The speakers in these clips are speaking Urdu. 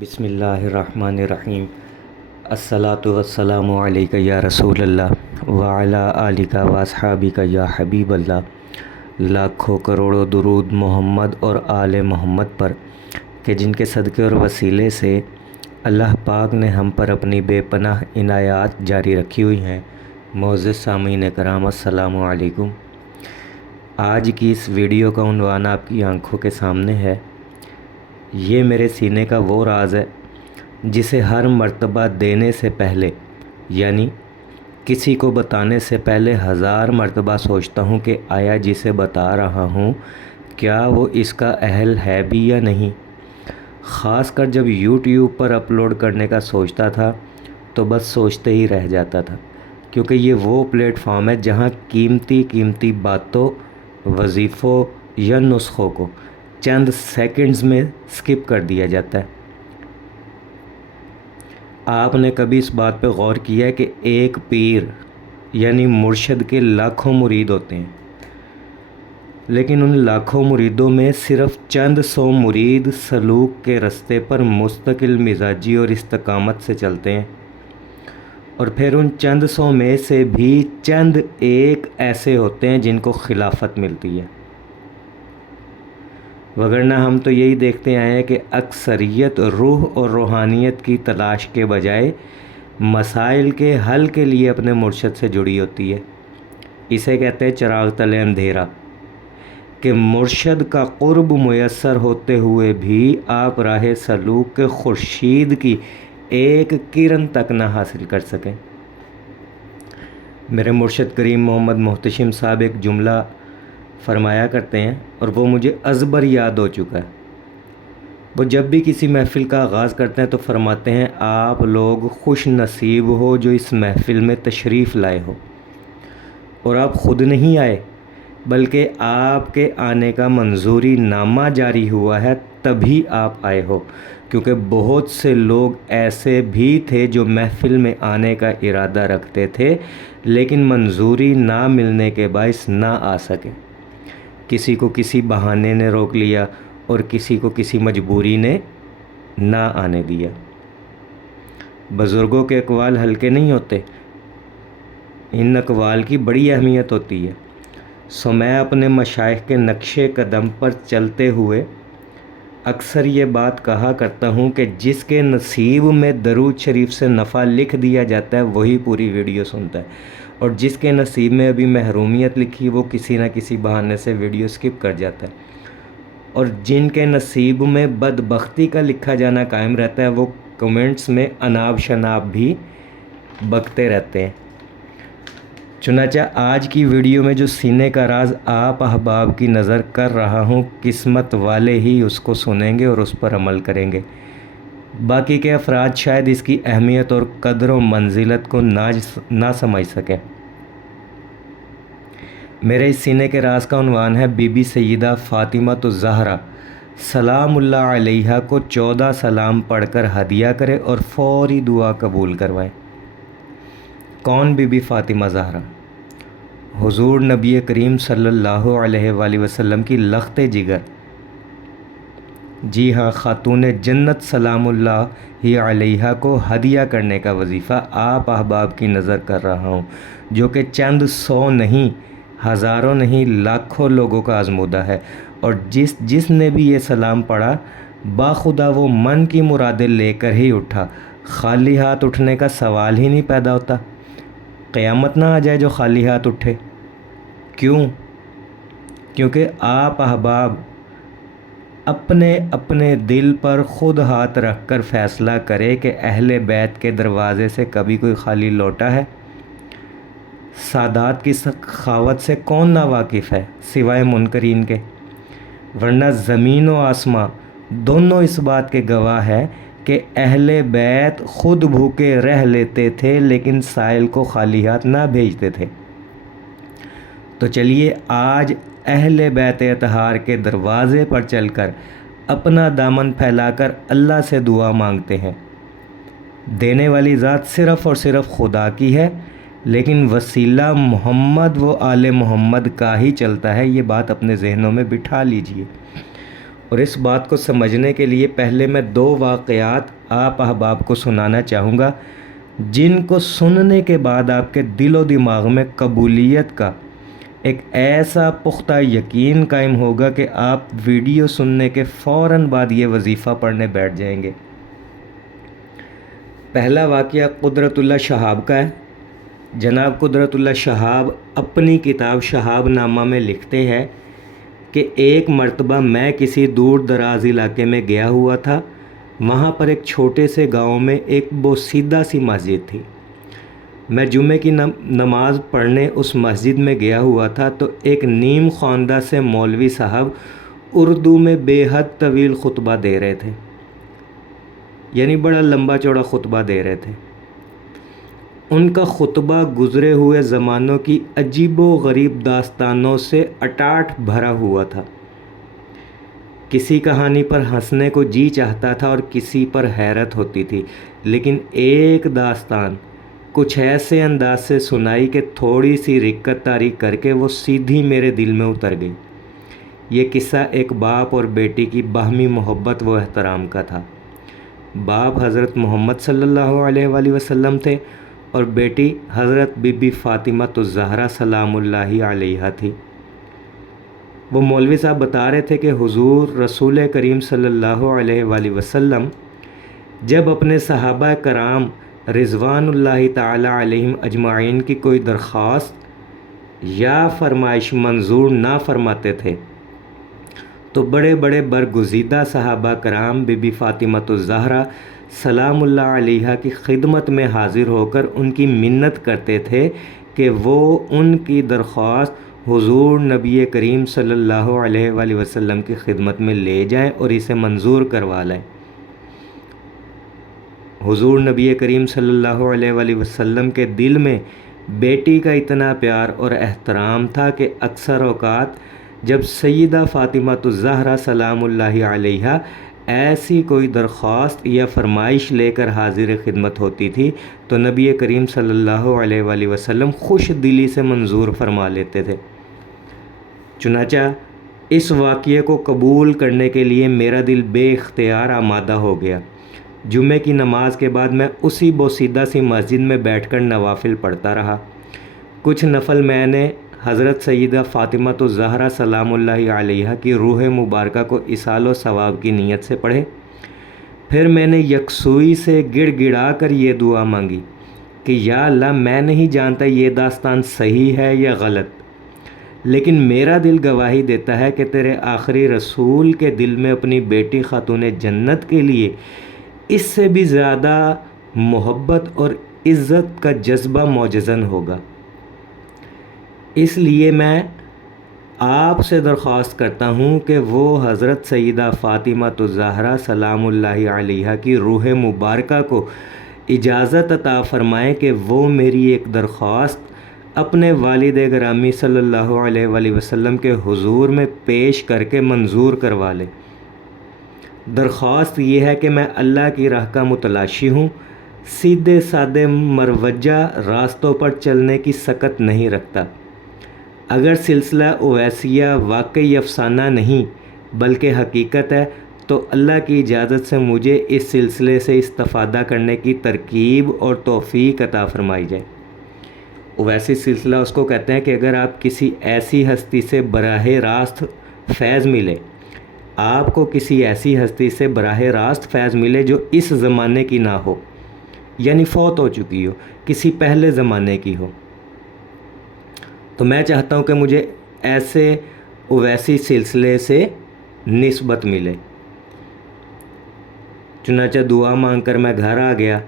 بسم اللہ الرحمن الرحیم۔ الصلاۃ والسلام علیک یا رسول اللہ وعلی آلک و اصحابک یا حبیب اللہ۔ لاکھوں کروڑوں درود محمد اور آل محمد پر کہ جن کے صدقے اور وسیلے سے اللہ پاک نے ہم پر اپنی بے پناہ عنایات جاری رکھی ہوئی ہیں۔ معزز سامعین کرام، السلام علیکم۔ آج کی اس ویڈیو کا عنوان آپ کی آنکھوں کے سامنے ہے۔ یہ میرے سینے کا وہ راز ہے جسے ہر مرتبہ دینے سے پہلے، یعنی کسی کو بتانے سے پہلے 1000 مرتبہ سوچتا ہوں کہ آیا جسے بتا رہا ہوں کیا وہ اس کا اہل ہے بھی یا نہیں۔ خاص کر جب یوٹیوب پر اپلوڈ کرنے کا سوچتا تھا تو بس سوچتے ہی رہ جاتا تھا، کیونکہ یہ وہ پلیٹ فارم ہے جہاں قیمتی باتوں، وظیفوں یا نسخوں کو چند سیکنڈز میں سکپ کر دیا جاتا ہے۔ آپ نے کبھی اس بات پہ غور کیا ہے کہ ایک پیر یعنی مرشد کے لاکھوں مرید ہوتے ہیں، لیکن ان لاکھوں مریدوں میں صرف چند سو مرید سلوک کے رستے پر مستقل مزاجی اور استقامت سے چلتے ہیں، اور پھر ان چند سو میں سے بھی چند ایک ایسے ہوتے ہیں جن کو خلافت ملتی ہے۔ وگرنہ ہم تو یہی دیکھتے آئے ہیں کہ اکثریت روح اور روحانیت کی تلاش کے بجائے مسائل کے حل کے لیے اپنے مرشد سے جڑی ہوتی ہے۔ اسے کہتے ہیں چراغ تلے اندھیرا، کہ مرشد کا قرب میسر ہوتے ہوئے بھی آپ راہ سلوک کے خورشید کی ایک کرن تک نہ حاصل کر سکیں۔ میرے مرشد کریم محمد محتشم صاحب ایک جملہ فرمایا کرتے ہیں، اور وہ مجھے ازبر یاد ہو چکا ہے۔ وہ جب بھی کسی محفل کا آغاز کرتے ہیں تو فرماتے ہیں، آپ لوگ خوش نصیب ہو جو اس محفل میں تشریف لائے ہو، اور آپ خود نہیں آئے بلکہ آپ کے آنے کا منظوری نامہ جاری ہوا ہے، تبھی آپ آئے ہو، کیونکہ بہت سے لوگ ایسے بھی تھے جو محفل میں آنے کا ارادہ رکھتے تھے لیکن منظوری نہ ملنے کے باعث نہ آ سکے۔ کسی کو کسی بہانے نے روک لیا اور کسی کو کسی مجبوری نے نہ آنے دیا۔ بزرگوں کے اقوال ہلکے نہیں ہوتے، ان اقوال کی بڑی اہمیت ہوتی ہے۔ سو میں اپنے مشائخ کے نقش قدم پر چلتے ہوئے اکثر یہ بات کہا کرتا ہوں کہ جس کے نصیب میں درود شریف سے نفع لکھ دیا جاتا ہے وہی پوری ویڈیو سنتا ہے، اور جس کے نصیب میں ابھی محرومیت لکھی وہ کسی نہ کسی بہانے سے ویڈیو سکپ کر جاتا ہے، اور جن کے نصیب میں بدبختی کا لکھا جانا قائم رہتا ہے وہ کمنٹس میں اناب شناب بھی بکتے رہتے ہیں۔ چنانچہ آج کی ویڈیو میں جو سینے کا راز آپ احباب کی نظر کر رہا ہوں، قسمت والے ہی اس کو سنیں گے اور اس پر عمل کریں گے۔ باقی کے افراد شاید اس کی اہمیت اور قدر و منزلت کو نہ سمجھ سکیں۔ میرے اس سینے کے راز کا عنوان ہے بی بی سیدہ فاطمہ الزہرا سلام اللہ علیہا کو 14 سلام پڑھ کر ہدیہ کرے اور فوری دعا قبول کروائیں۔ کون بی بی فاطمہ زہرا؟ حضور نبی کریم صلی اللہ علیہ وآلہ وسلم کی لخت جگر، جی ہاں، خاتون جنت سلام اللہ ہی علیہا کو ہدیہ کرنے کا وظیفہ آپ احباب کی نظر کر رہا ہوں، جو کہ چند سو نہیں، ہزاروں نہیں، لاکھوں لوگوں کا آزمودہ ہے، اور جس نے بھی یہ سلام پڑھا باخدا وہ من کی مرادیں لے کر ہی اٹھا، خالی ہاتھ اٹھنے کا سوال ہی نہیں پیدا ہوتا۔ قیامت نہ آ جائے جو خالی ہاتھ اٹھے۔ کیوں؟ کیونکہ آپ احباب اپنے دل پر خود ہاتھ رکھ کر فیصلہ کرے کہ اہل بیت کے دروازے سے کبھی کوئی خالی لوٹا ہے؟ سادات کی سخاوت سے کون نا واقف ہے سوائے منکرین کے؟ ورنہ زمین و آسماں دونوں اس بات کے گواہ ہے کہ اہل بیت خود بھوکے رہ لیتے تھے لیکن سائل کو خالی ہاتھ نہ بھیجتے تھے۔ تو چلیے آج اہل بیت اطہار کے دروازے پر چل کر اپنا دامن پھیلا کر اللہ سے دعا مانگتے ہیں۔ دینے والی ذات صرف اور صرف خدا کی ہے، لیکن وسیلہ محمد و آل محمد کا ہی چلتا ہے، یہ بات اپنے ذہنوں میں بٹھا لیجئے۔ اور اس بات کو سمجھنے کے لیے پہلے میں 2 واقعات آپ احباب کو سنانا چاہوں گا، جن کو سننے کے بعد آپ کے دل و دماغ میں قبولیت کا ایک ایسا پختہ یقین قائم ہوگا کہ آپ ویڈیو سننے کے فوراً بعد یہ وظیفہ پڑھنے بیٹھ جائیں گے۔ پہلا واقعہ قدرت اللہ شہاب کا ہے۔ جناب قدرت اللہ شہاب اپنی کتاب شہاب نامہ میں لکھتے ہیں کہ ایک مرتبہ میں کسی دور دراز علاقے میں گیا ہوا تھا۔ وہاں پر ایک چھوٹے سے گاؤں میں ایک بوسیدہ سی مسجد تھی۔ میں جمعے کی نماز پڑھنے اس مسجد میں گیا ہوا تھا تو ایک نیم خواندہ سے مولوی صاحب اردو میں بے حد طویل خطبہ دے رہے تھے، یعنی بڑا لمبا چوڑا خطبہ دے رہے تھے۔ ان کا خطبہ گزرے ہوئے زمانوں کی عجیب و غریب داستانوں سے اٹاٹ بھرا ہوا تھا۔ کسی کہانی پر ہنسنے کو جی چاہتا تھا اور کسی پر حیرت ہوتی تھی، لیکن ایک داستان کچھ ایسے انداز سے سنائی کہ تھوڑی سی رکت طاری کر کے وہ سیدھی میرے دل میں اتر گئی۔ یہ قصہ ایک باپ اور بیٹی کی باہمی محبت و احترام کا تھا۔ باپ حضرت محمد صلی اللہ علیہ وآلہ وسلم تھے اور بیٹی حضرت بی بی فاطمہ الزہرا سلام اللہ علیہا تھی۔ وہ مولوی صاحب بتا رہے تھے کہ حضور رسول کریم صلی اللہ علیہ وآلہ وسلم جب اپنے صحابہ کرام رضوان اللہ تعالی علیہم اجمعین کی کوئی درخواست یا فرمائش منظور نہ فرماتے تھے تو بڑے بڑے برگزیدہ صحابہ کرام بی بی فاطمہ الزہرا سلام اللہ علیہا کی خدمت میں حاضر ہو کر ان کی منت کرتے تھے کہ وہ ان کی درخواست حضور نبی کریم صلی اللہ علیہ وآلہ وسلم کی خدمت میں لے جائیں اور اسے منظور کروا لائیں۔ حضور نبی کریم صلی اللہ علیہ وآلہ وسلم کے دل میں بیٹی کا اتنا پیار اور احترام تھا کہ اکثر اوقات جب سیدہ فاطمہ الزہرا سلام اللہ علیہا ایسی کوئی درخواست یا فرمائش لے کر حاضر خدمت ہوتی تھی تو نبی کریم صلی اللہ علیہ وآلہ وسلم خوش دلی سے منظور فرما لیتے تھے۔ چنانچہ اس واقعے کو قبول کرنے کے لیے میرا دل بے اختیار آمادہ ہو گیا۔ جمعے کی نماز کے بعد میں اسی بوسیدہ سی مسجد میں بیٹھ کر نوافل پڑھتا رہا۔ کچھ نفل میں نے حضرت سیدہ فاطمہ الزہرا سلام اللہ علیہا کی روح مبارکہ کو ایصال و ثواب کی نیت سے پڑھے۔ پھر میں نے یکسوئی سے گڑ گڑا کر یہ دعا مانگی کہ یا اللہ میں نہیں جانتا یہ داستان صحیح ہے یا غلط، لیکن میرا دل گواہی دیتا ہے کہ تیرے آخری رسول کے دل میں اپنی بیٹی خاتون جنت کے لیے اس سے بھی زیادہ محبت اور عزت کا جذبہ موجزن ہوگا۔ اس لیے میں آپ سے درخواست کرتا ہوں کہ وہ حضرت سیدہ فاطمہ الزہرا سلام اللہ علیہا کی روح مبارکہ کو اجازت عطا فرمائیں کہ وہ میری ایک درخواست اپنے والد گرامی صلی اللہ علیہ وآلہ وسلم کے حضور میں پیش کر کے منظور کروا لے۔ درخواست یہ ہے کہ میں اللہ کی راہ کا متلاشی ہوں، سیدھے سادے مروجہ راستوں پر چلنے کی سکت نہیں رکھتا۔ اگر سلسلہ اویسیہ واقعی افسانہ نہیں بلکہ حقیقت ہے تو اللہ کی اجازت سے مجھے اس سلسلے سے استفادہ کرنے کی ترکیب اور توفیق عطا فرمائی جائے۔ اویسی سلسلہ اس کو کہتے ہیں کہ اگر آپ کسی ایسی ہستی سے براہ راست فیض ملے، آپ کو کسی ایسی ہستی سے براہ راست فیض ملے جو اس زمانے کی نہ ہو، یعنی فوت ہو چکی ہو، کسی پہلے زمانے کی ہو، تو میں چاہتا ہوں کہ مجھے ایسے اویسی سلسلے سے نسبت ملے۔ چنانچہ دعا مانگ کر میں گھر آ گیا۔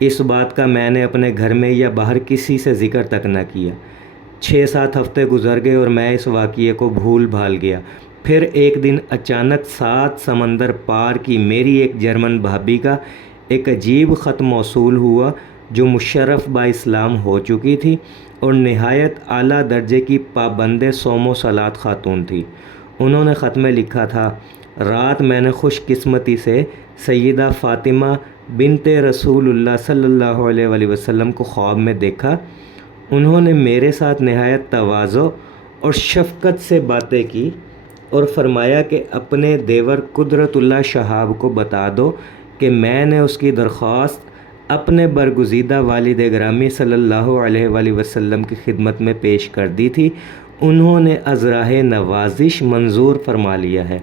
اس بات کا میں نے اپنے گھر میں یا باہر کسی سے ذکر تک نہ کیا۔ 6-7 ہفتے گزر گئے اور میں اس واقعے کو بھول بھال گیا۔ پھر ایک دن اچانک 7 سمندر پار کی میری ایک جرمن بھابھی کا ایک عجیب خط موصول ہوا جو مشرف با اسلام ہو چکی تھی اور نہایت اعلیٰ درجے کی پابند صوم و صلات خاتون تھی۔ انہوں نے خط میں لکھا تھا، رات میں نے خوش قسمتی سے سیدہ فاطمہ بنت رسول اللہ صلی اللہ علیہ وآلہ وسلم کو خواب میں دیکھا۔ انہوں نے میرے ساتھ نہایت تواضع اور شفقت سے باتیں کی اور فرمایا کہ اپنے دیور قدرت اللہ شہاب کو بتا دو کہ میں نے اس کی درخواست اپنے برگزیدہ والد گرامی صلی اللہ علیہ وآلہ وسلم کی خدمت میں پیش کر دی تھی، انہوں نے از راہ نوازش منظور فرما لیا ہے۔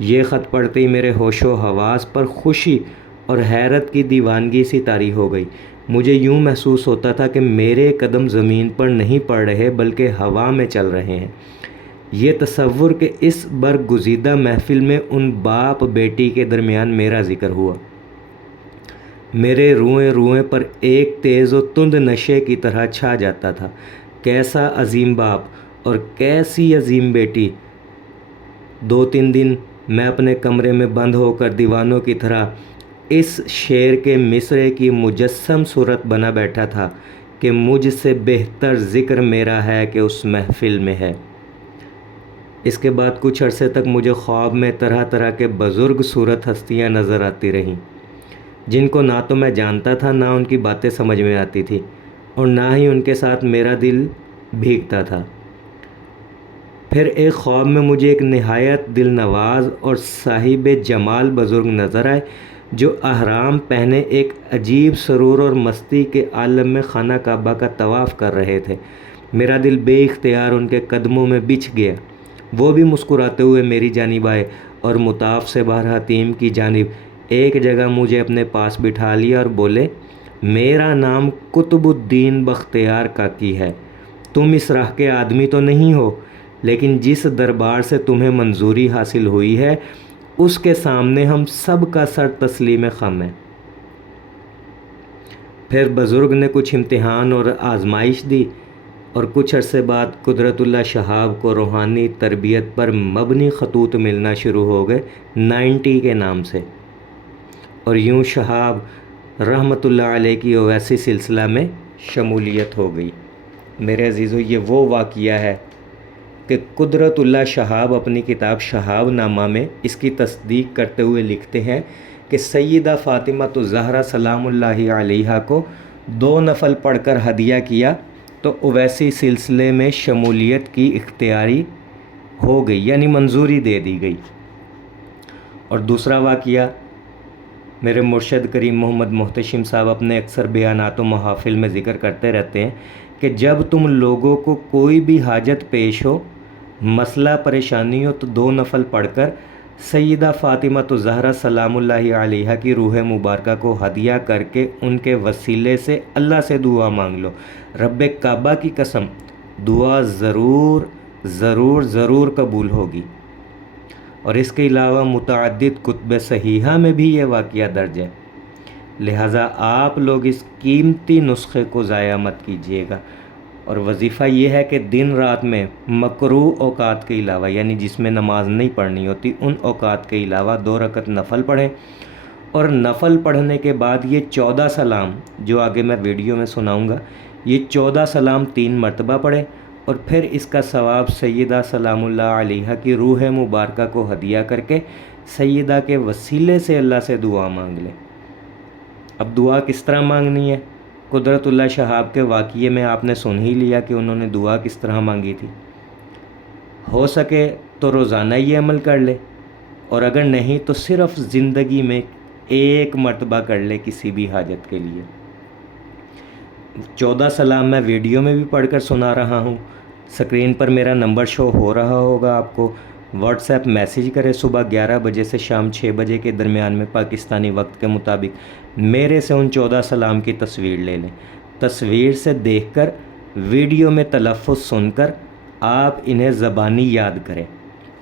یہ خط پڑھتے ہی میرے ہوش و حواس پر خوشی اور حیرت کی دیوانگی سی طاری ہو گئی۔ مجھے یوں محسوس ہوتا تھا کہ میرے قدم زمین پر نہیں پڑ رہے بلکہ ہوا میں چل رہے ہیں۔ یہ تصور کہ اس برگزیدہ محفل میں ان باپ بیٹی کے درمیان میرا ذکر ہوا، میرے روئیں روئیں پر ایک تیز و تند نشے کی طرح چھا جاتا تھا۔ کیسا عظیم باپ اور کیسی عظیم بیٹی! 2-3 دن میں اپنے کمرے میں بند ہو کر دیوانوں کی طرح اس شعر کے مصرعے کی مجسم صورت بنا بیٹھا تھا کہ مجھ سے بہتر ذکر میرا ہے کہ اس محفل میں ہے۔ اس کے بعد کچھ عرصے تک مجھے خواب میں طرح طرح کے بزرگ صورت ہستیاں نظر آتی رہیں، جن کو نہ تو میں جانتا تھا، نہ ان کی باتیں سمجھ میں آتی تھی، اور نہ ہی ان کے ساتھ میرا دل بھیگتا تھا۔ پھر ایک خواب میں مجھے ایک نہایت دل نواز اور صاحب جمال بزرگ نظر آئے، جو احرام پہنے ایک عجیب سرور اور مستی کے عالم میں خانہ کعبہ کا طواف کر رہے تھے۔ میرا دل بے اختیار ان کے قدموں میں بچھ گیا۔ وہ بھی مسکراتے ہوئے میری جانب آئے اور مطاف سے باہر حتیم کی جانب ایک جگہ مجھے اپنے پاس بٹھا لیا اور بولے، میرا نام قطب الدین بختیار کاکی ہے۔ تم اس راہ کے آدمی تو نہیں ہو، لیکن جس دربار سے تمہیں منظوری حاصل ہوئی ہے اس کے سامنے ہم سب کا سر تسلیم خم ہے۔ پھر بزرگ نے کچھ امتحان اور آزمائش دی، اور کچھ عرصے بعد قدرت اللہ شہاب کو روحانی تربیت پر مبنی خطوط ملنا شروع ہو گئے 90 کے نام سے، اور یوں شہاب رحمۃ اللہ علیہ کی اویسی سلسلہ میں شمولیت ہو گئی۔ میرے عزیزو، یہ وہ واقعہ ہے کہ قدرت اللہ شہاب اپنی کتاب شہاب نامہ میں اس کی تصدیق کرتے ہوئے لکھتے ہیں کہ سیدہ فاطمہ الزہرا سلام اللہ علیہا کو 2 نفل پڑھ کر ہدیہ کیا تو اویسی سلسلے میں شمولیت کی اختیاری ہو گئی، یعنی منظوری دے دی گئی۔ اور دوسرا واقعہ میرے مرشد کریم محمد محتشم صاحب اپنے اکثر بیانات و محافل میں ذکر کرتے رہتے ہیں کہ جب تم لوگوں کو کوئی بھی حاجت پیش ہو، مسئلہ پریشانی ہو، تو 2 نفل پڑھ کر سیدہ فاطمہ الزہرا سلام اللہ علیہا کی روح مبارکہ کو ہدیہ کر کے ان کے وسیلے سے اللہ سے دعا مانگ لو۔ رب کعبہ کی قسم، دعا ضرور ضرور ضرور قبول ہوگی۔ اور اس کے علاوہ متعدد کتب صحیحہ میں بھی یہ واقعہ درج ہے، لہٰذا آپ لوگ اس قیمتی نسخے کو ضائع مت کیجیے گا۔ اور وظیفہ یہ ہے کہ دن رات میں مکروہ اوقات کے علاوہ، یعنی جس میں نماز نہیں پڑھنی ہوتی، ان اوقات کے علاوہ 2 رکعت نفل پڑھیں، اور نفل پڑھنے کے بعد یہ 14 سلام جو آگے میں ویڈیو میں سناؤں گا، یہ 14 سلام 3 مرتبہ پڑھیں، اور پھر اس کا ثواب سیدہ سلام اللہ علیہا کی روح مبارکہ کو ہدیہ کر کے سیدہ کے وسیلے سے اللہ سے دعا مانگ لیں۔ اب دعا کس طرح مانگنی ہے؟ قدرت اللہ شہاب کے واقعے میں آپ نے سن ہی لیا کہ انہوں نے دعا کس طرح مانگی تھی۔ ہو سکے تو روزانہ یہ عمل کر لے، اور اگر نہیں تو صرف زندگی میں 1 مرتبہ کر لے کسی بھی حاجت کے لیے۔ 14 سلام میں ویڈیو میں بھی پڑھ کر سنا رہا ہوں، سکرین پر میرا نمبر شو ہو رہا ہوگا آپ کو۔ واٹس ایپ میسیج کرے صبح 11 بجے سے شام 6 بجے کے درمیان میں پاکستانی وقت کے مطابق، میرے سے ان 14 سلام کی تصویر لے لیں۔ تصویر سے دیکھ کر، ویڈیو میں تلفظ سن کر آپ انہیں زبانی یاد کریں۔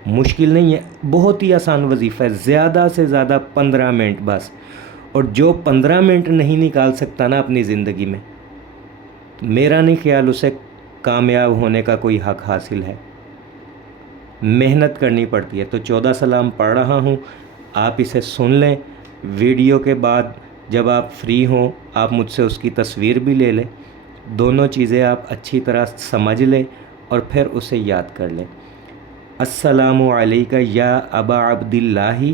مشکل نہیں ہے، بہت ہی آسان وظیفہ ہے، زیادہ سے زیادہ 15 منٹ بس۔ اور جو 15 منٹ نہیں نکال سکتا نا اپنی زندگی میں، میرا نہیں خیال اسے کامیاب ہونے کا کوئی حق حاصل ہے۔ محنت کرنی پڑتی ہے۔ تو 14 سلام پڑھ رہا ہوں، آپ اسے سن لیں۔ ویڈیو کے بعد جب آپ فری ہوں، آپ مجھ سے اس کی تصویر بھی لے لیں، دونوں چیزیں آپ اچھی طرح سمجھ لیں اور پھر اسے یاد کر لیں۔ السلام علیکہ یا ابا عبداللہ،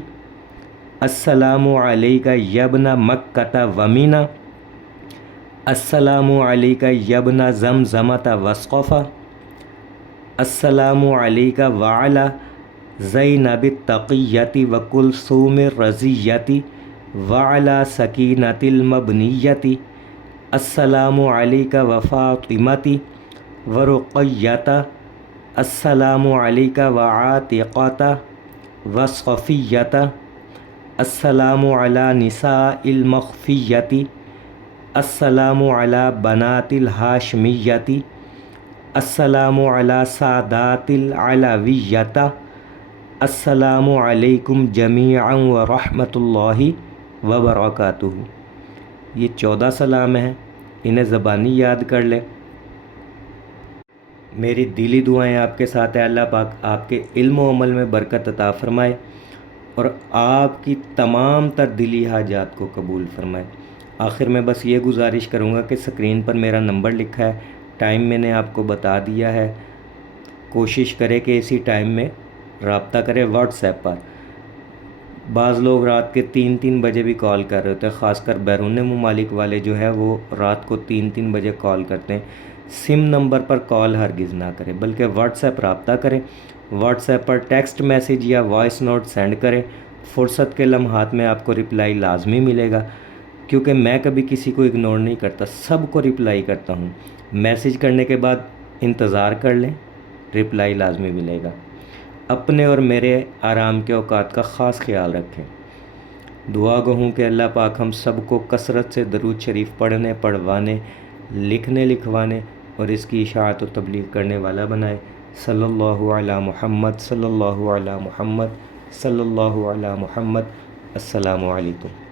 السلام علیکہ یا ابن مکہ ومینا، السلام علیکہ یا ابن زمزمۃ وسقفہ، السلام علیکہ وعلی زینب التقیتی و کلثوم الرضیتی وعلی سکینۃ المبنیتی السلام علیک و فاطمتی و رقیۃ السلام علیک و عاتقۃ و صفیۃ السلام علی نساء المخفیۃ السلام علی بنات الہاشمیۃ السلام علی سادات العلویۃ السلام علیکم جمیعا ورحمۃ اللہ وبرکاتہ۔ یہ 14 سلام ہیں، انہیں زبانی یاد کر لیں۔ میری دلی دعائیں آپ کے ساتھ ہے، اللہ پاک آپ کے علم و عمل میں برکت عطا فرمائے اور آپ کی تمام تر دلی حاجات کو قبول فرمائے۔ آخر میں بس یہ گزارش کروں گا کہ اسکرین پر میرا نمبر لکھا ہے، ٹائم میں نے آپ کو بتا دیا ہے، کوشش کرے کہ اسی ٹائم میں رابطہ کرے واٹس ایپ پر۔ بعض لوگ رات کے 3 بجے بھی کال کر رہے ہوتے ہیں، خاص کر بیرون ممالک والے جو ہے وہ رات کو 3 بجے کال کرتے ہیں۔ سم نمبر پر کال ہرگز نہ کریں، بلکہ واٹس ایپ رابطہ کریں۔ واٹس ایپ پر ٹیکسٹ میسیج یا وائس نوٹ سینڈ کریں، فرصت کے لمحات میں آپ کو رپلائی لازمی ملے گا، کیونکہ میں کبھی کسی کو اگنور نہیں کرتا، سب کو رپلائی کرتا ہوں۔ میسیج کرنے کے بعد انتظار کر لیں، رپلائی لازمی ملے گا۔ اپنے اور میرے آرام کے اوقات کا خاص خیال رکھیں۔ دعا گو ہوں کہ اللہ پاک ہم سب کو کثرت سے درود شریف پڑھنے، پڑھوانے، لکھنے، لکھوانے اور اس کی اشاعت و تبلیغ کرنے والا بنائے۔ صلی اللہ علی محمد، صلی اللہ علی محمد، صلی اللہ علی محمد۔ السلام علیکم۔